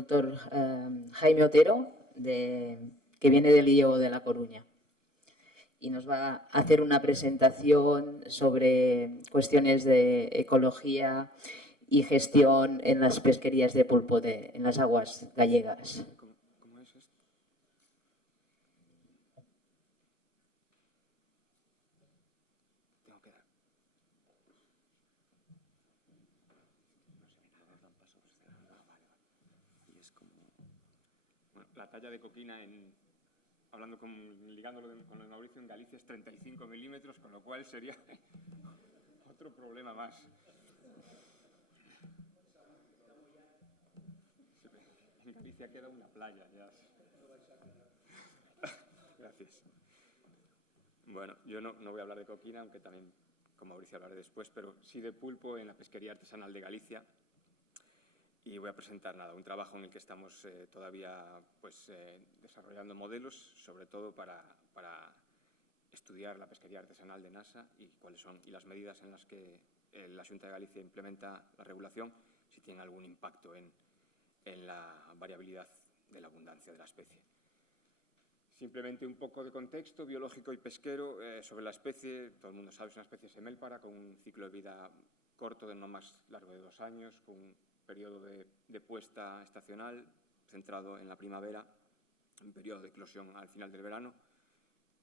doctor Jaime Otero, que viene del IEO de La Coruña. Y nos va a hacer una presentación sobre cuestiones de ecología y gestión en las pesquerías de pulpo en las aguas gallegas. ¿Cómo es esto? Tengo que dar. No se ve nada, dan pasos. Vale. Y es como... Bueno, la talla de coquina ligándolo con el Mauricio, en Galicia es 35 milímetros, con lo cual sería otro problema más. En Galicia queda una playa, ya. Gracias. Bueno, yo no voy a hablar de coquina, aunque también con Mauricio hablaré después, pero sí de pulpo en la pesquería artesanal de Galicia. Y voy a presentar un trabajo en el que estamos todavía desarrollando modelos, sobre todo para estudiar la pesquería artesanal de Nasa y cuáles son las medidas en las que la Xunta de Galicia implementa la regulación, si tiene algún impacto en la variabilidad de la abundancia de la especie. Simplemente un poco de contexto biológico y pesquero sobre la especie. Todo el mundo sabe, es una especie semélpara con un ciclo de vida corto, de no más largo de 2 años, con un periodo de puesta estacional centrado en la primavera, un periodo de eclosión al final del verano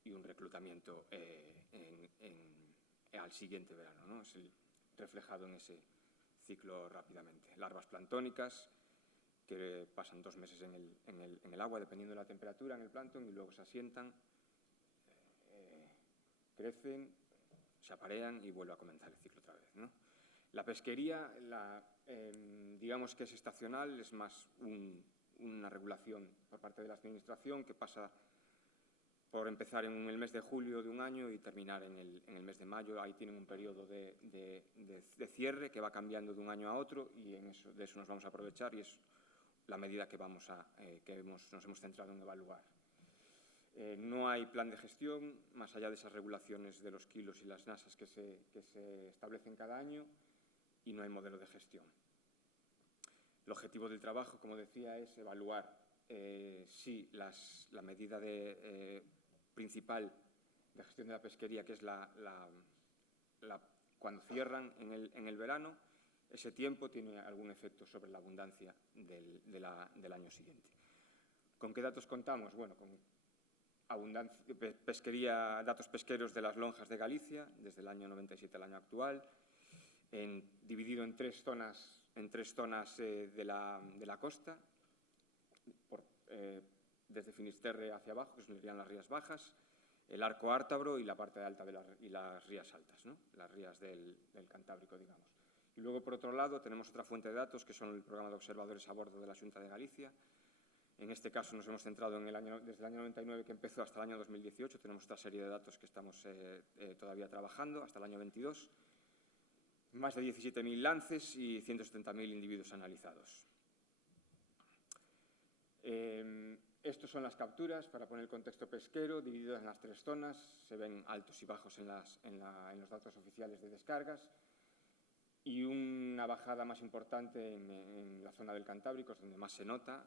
y un reclutamiento al siguiente verano, ¿no? Es reflejado en ese ciclo rápidamente. Larvas planctónicas que pasan 2 meses en el agua, dependiendo de la temperatura, en el plancton, y luego se asientan, crecen, se aparean y vuelve a comenzar el ciclo otra vez, ¿no? La pesquería, digamos que es estacional, es más una regulación por parte de la Administración que pasa por empezar en el mes de julio de un año y terminar en el mes de mayo. Ahí tienen un periodo de cierre que va cambiando de un año a otro y de eso nos vamos a aprovechar y es la medida que nos hemos centrado en evaluar. No hay plan de gestión, más allá de esas regulaciones de los kilos y las nasas que se establecen cada año, y no hay modelo de gestión. El objetivo del trabajo, como decía, es evaluar si la medida principal de gestión de la pesquería, que es cuando cierran en el verano, ese tiempo tiene algún efecto sobre la abundancia del año siguiente. ¿Con qué datos contamos? Bueno, con datos pesqueros de las lonjas de Galicia, desde el año 97 al año actual, dividido en tres zonas de la costa, desde Finisterre hacia abajo, que serían las rías bajas, el arco ártabro y la parte alta y las rías altas, ¿no? Las rías del Cantábrico, digamos. Y luego, por otro lado, tenemos otra fuente de datos, que son el programa de observadores a bordo de la Xunta de Galicia. En este caso nos hemos centrado desde el año 99 que empezó hasta el año 2018. Tenemos otra serie de datos que estamos todavía trabajando hasta el año 22. Más de 17.000 lances y 170.000 individuos analizados. Estas son las capturas, para poner el contexto pesquero, divididas en las 3 zonas. Se ven altos y bajos en los datos oficiales de descargas y una bajada más importante en la zona del Cantábrico, es donde más se nota.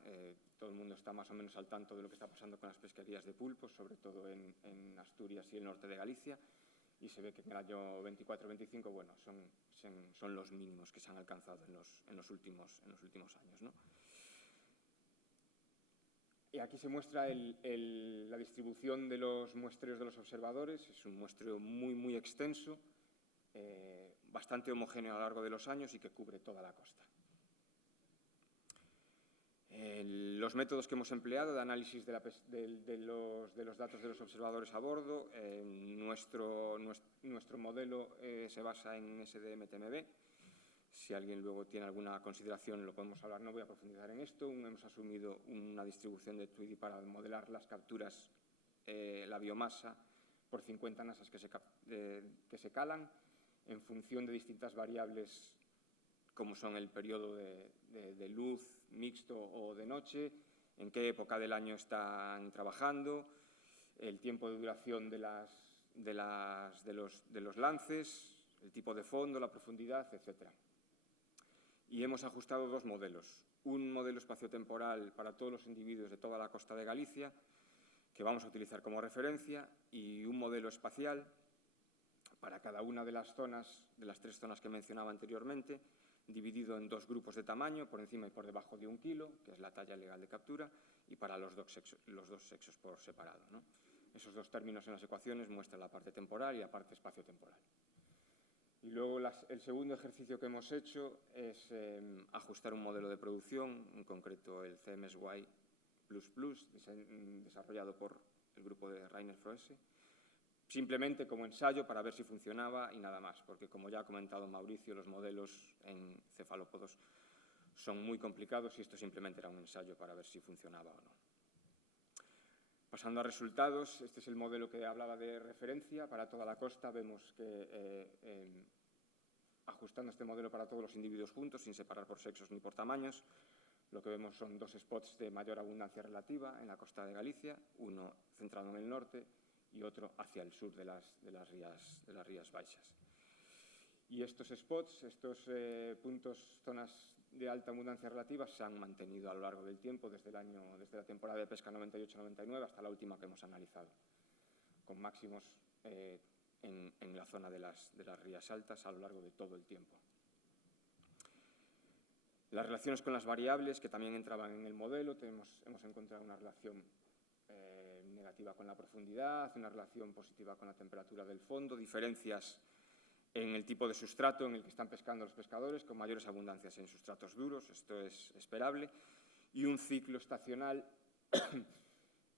Todo el mundo está más o menos al tanto de lo que está pasando con las pesquerías de pulpos, sobre todo en Asturias y el norte de Galicia. Y se ve que en el año 24-25, bueno, son los mínimos que se han alcanzado en los últimos años, ¿no? Y aquí se muestra la distribución de los muestreos de los observadores. Es un muestreo muy, muy extenso, bastante homogéneo a lo largo de los años y que cubre toda la costa. Los métodos que hemos empleado de análisis de los datos de los observadores a bordo, nuestro modelo se basa en SDMTMB. Si alguien luego tiene alguna consideración lo podemos hablar, no voy a profundizar en esto. Hemos asumido una distribución de Tweedy para modelar las capturas, la biomasa, por 50 nasas que se calan en función de distintas variables como son el periodo de luz, mixto o de noche, en qué época del año están trabajando, el tiempo de duración de los lances, el tipo de fondo, la profundidad, etc. Y hemos ajustado 2 modelos. un modelo espaciotemporal para todos los individuos de toda la costa de Galicia, que vamos a utilizar como referencia, y un modelo espacial para cada una de las zonas, de las 3 zonas que mencionaba anteriormente, dividido en 2 grupos de tamaño, por encima y por debajo de 1 kilo, que es la talla legal de captura, y para los dos sexos por separado, ¿no? Esos 2 términos en las ecuaciones muestran la parte temporal y la parte espaciotemporal. Y luego el segundo ejercicio que hemos hecho es ajustar un modelo de producción, en concreto el CMSY++, desarrollado por el grupo de Rainer Froese, simplemente como ensayo para ver si funcionaba y nada más, porque como ya ha comentado Mauricio, los modelos en cefalópodos son muy complicados y esto simplemente era un ensayo para ver si funcionaba o no. Pasando a resultados, este es el modelo que hablaba de referencia para toda la costa. Vemos que ajustando este modelo para todos los individuos juntos, sin separar por sexos ni por tamaños, lo que vemos son 2 spots de mayor abundancia relativa en la costa de Galicia, uno centrado en el norte y otro hacia el sur de las Rías Baixas. Y estos spots, estos puntos, zonas de alta abundancia relativa, se han mantenido a lo largo del tiempo, desde la temporada de pesca 98-99 hasta la última que hemos analizado, con máximos en la zona de las Rías Altas a lo largo de todo el tiempo. Las relaciones con las variables, que también entraban en el modelo, hemos encontrado una relación negativa con la profundidad, una relación positiva con la temperatura del fondo, diferencias en el tipo de sustrato en el que están pescando los pescadores, con mayores abundancias en sustratos duros, esto es esperable, y un ciclo estacional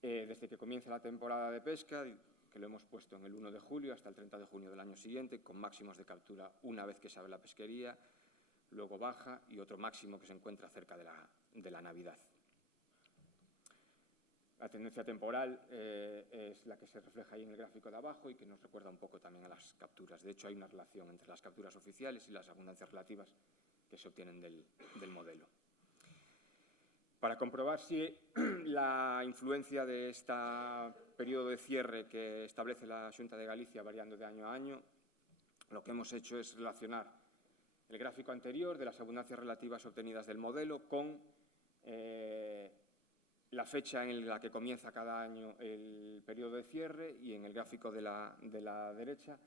desde que comienza la temporada de pesca, que lo hemos puesto en el 1 de julio hasta el 30 de junio del año siguiente, con máximos de captura una vez que se abre la pesquería, luego baja y otro máximo que se encuentra cerca de la Navidad. La tendencia temporal es la que se refleja ahí en el gráfico de abajo y que nos recuerda un poco también a las capturas. De hecho, hay una relación entre las capturas oficiales y las abundancias relativas que se obtienen del modelo. Para comprobar si la influencia de este periodo de cierre que establece la Xunta de Galicia variando de año a año, lo que hemos hecho es relacionar el gráfico anterior de las abundancias relativas obtenidas del modelo con la fecha en la que comienza cada año el periodo de cierre y en el gráfico de la derecha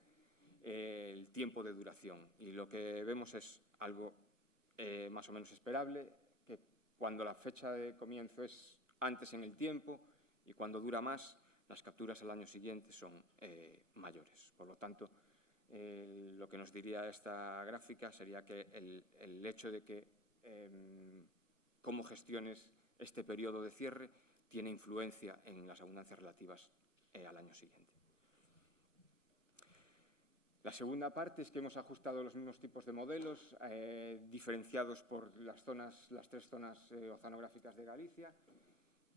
el tiempo de duración. Y lo que vemos es algo más o menos esperable, que cuando la fecha de comienzo es antes en el tiempo y cuando dura más, las capturas al año siguiente son mayores. Por lo tanto, lo que nos diría esta gráfica sería que el hecho de que cómo gestiones este periodo de cierre tiene influencia en las abundancias relativas al año siguiente. La segunda parte es que hemos ajustado los mismos tipos de modelos diferenciados por las 3 zonas oceanográficas de Galicia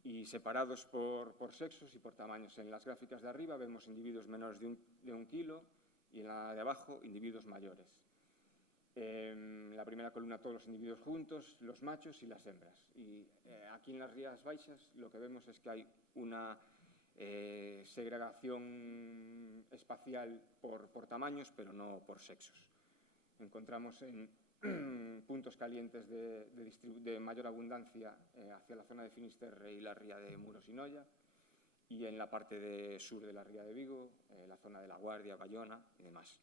y separados por sexos y por tamaños. En las gráficas de arriba vemos individuos menores de 1 kilo y en la de abajo individuos mayores. En la primera columna todos los individuos juntos, los machos y las hembras. Y aquí en las Rías Baixas lo que vemos es que hay una segregación espacial por tamaños, pero no por sexos. Encontramos en puntos calientes de mayor abundancia hacia la zona de Finisterre y la ría de Muros y Noia, y en la parte sur de la ría de Vigo, la zona de La Guardia, Bayona y demás.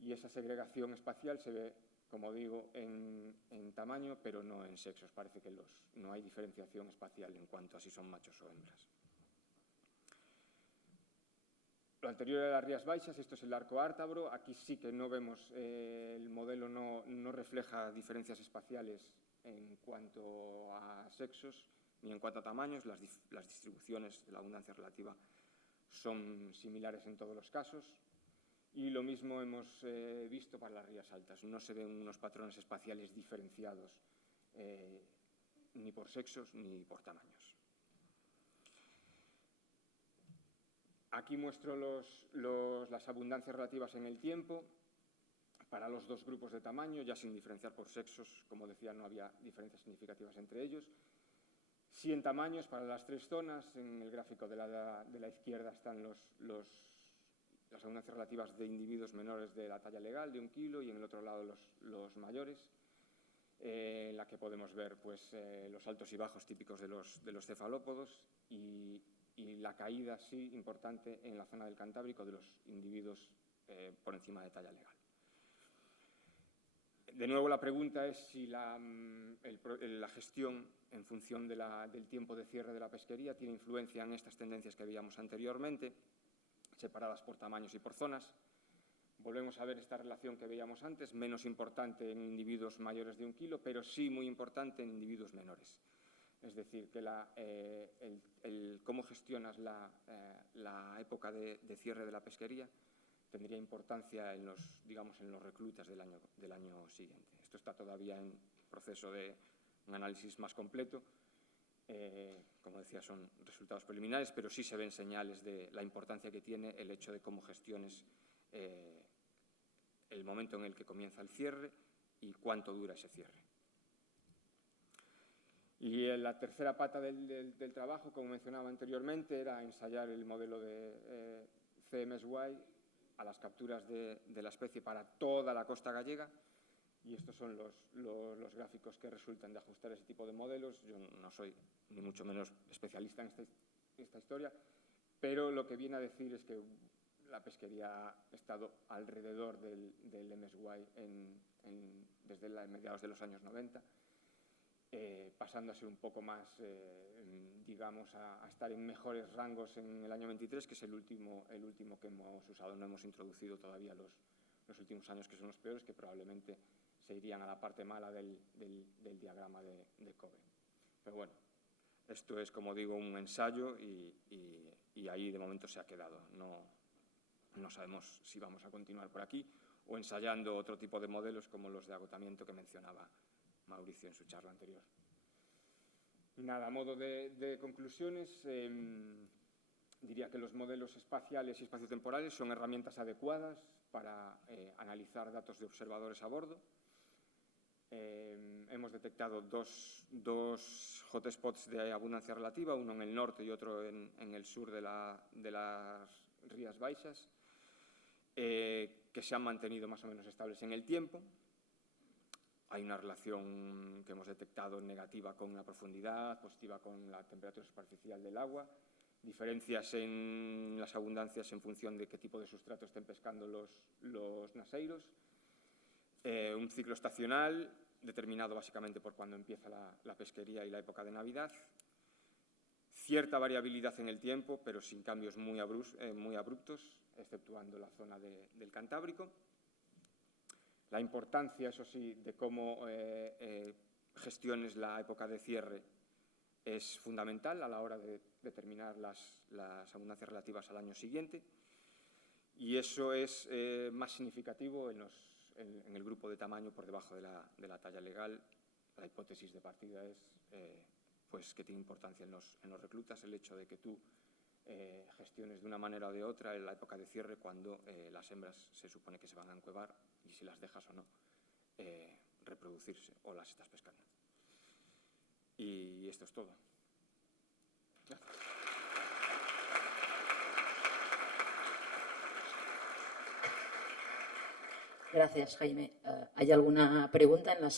Y esa segregación espacial se ve, como digo, en tamaño, pero no en sexos. Parece que no hay diferenciación espacial en cuanto a si son machos o hembras. Lo anterior a las Rías Baixas, esto es el arco Ártabro. Aquí sí que no vemos, el modelo no refleja diferencias espaciales en cuanto a sexos ni en cuanto a tamaños. Las distribuciones de la abundancia relativa son similares en todos los casos. Y lo mismo hemos visto para las Rías Altas. No se ven unos patrones espaciales diferenciados ni por sexos ni por tamaños. Aquí muestro las abundancias relativas en el tiempo para los 2 grupos de tamaño, ya sin diferenciar por sexos. Como decía, no había diferencias significativas entre ellos. Sí en tamaños para las 3 zonas. En el gráfico de la izquierda están las abundancias relativas de individuos menores de la talla legal, de 1 kilo, y en el otro lado los mayores. en la que podemos ver pues, los altos y bajos típicos de los cefalópodos y la caída, sí, importante en la zona del Cantábrico de los individuos por encima de talla legal. De nuevo, la pregunta es si la gestión en función del tiempo de cierre de la pesquería tiene influencia en estas tendencias que veíamos anteriormente, separadas por tamaños y por zonas. Volvemos a ver esta relación que veíamos antes, menos importante en individuos mayores de 1 kilo, pero sí muy importante en individuos menores. Es decir, que cómo gestionas la época de cierre de la pesquería tendría importancia en los reclutas del año siguiente. Esto está todavía en proceso de un análisis más completo. Como decía, son resultados preliminares, pero sí se ven señales de la importancia que tiene el hecho de cómo gestiones el momento en el que comienza el cierre y cuánto dura ese cierre. Y la tercera pata del trabajo, como mencionaba anteriormente, era ensayar el modelo de CMSY a las capturas de la especie para toda la costa gallega, y estos son los gráficos que resultan de ajustar ese tipo de modelos. Yo no soy ni mucho menos especialista en esta historia, pero lo que viene a decir es que la pesquería ha estado alrededor del MSY desde mediados de los años 90, pasando a ser un poco más, digamos, a estar en mejores rangos en el año 23, que es el último que hemos usado. No hemos introducido todavía los últimos años, que son los peores, que probablemente se irían a la parte mala del diagrama de Cove. Pero bueno, esto es, como digo, un ensayo y ahí de momento se ha quedado. No sabemos si vamos a continuar por aquí o ensayando otro tipo de modelos como los de agotamiento que mencionaba Mauricio en su charla anterior. Nada, a modo de conclusiones, diría que los modelos espaciales y espaciotemporales son herramientas adecuadas para analizar datos de observadores a bordo. Hemos detectado dos hotspots de abundancia relativa, uno en el norte y otro en el sur de las Rías Baixas, que se han mantenido más o menos estables en el tiempo. Hay una relación que hemos detectado negativa con la profundidad, positiva con la temperatura superficial del agua, diferencias en las abundancias en función de qué tipo de sustrato estén pescando los naseiros, un ciclo estacional determinado básicamente por cuando empieza la pesquería y la época de Navidad, cierta variabilidad en el tiempo, pero sin cambios muy abruptos, exceptuando la zona del Cantábrico. La importancia, eso sí, de cómo gestiones la época de cierre es fundamental a la hora de determinar las abundancias relativas al año siguiente, y eso es más significativo en el grupo de tamaño por debajo de la talla legal. La hipótesis de partida es pues que tiene importancia en los reclutas el hecho de que tú gestiones de una manera o de otra en la época de cierre cuando las hembras se supone que se van a encuevar y si las dejas o no reproducirse o las estás pescando. Y esto es todo. Gracias. Gracias, Jaime. ¿Hay alguna pregunta en la sala?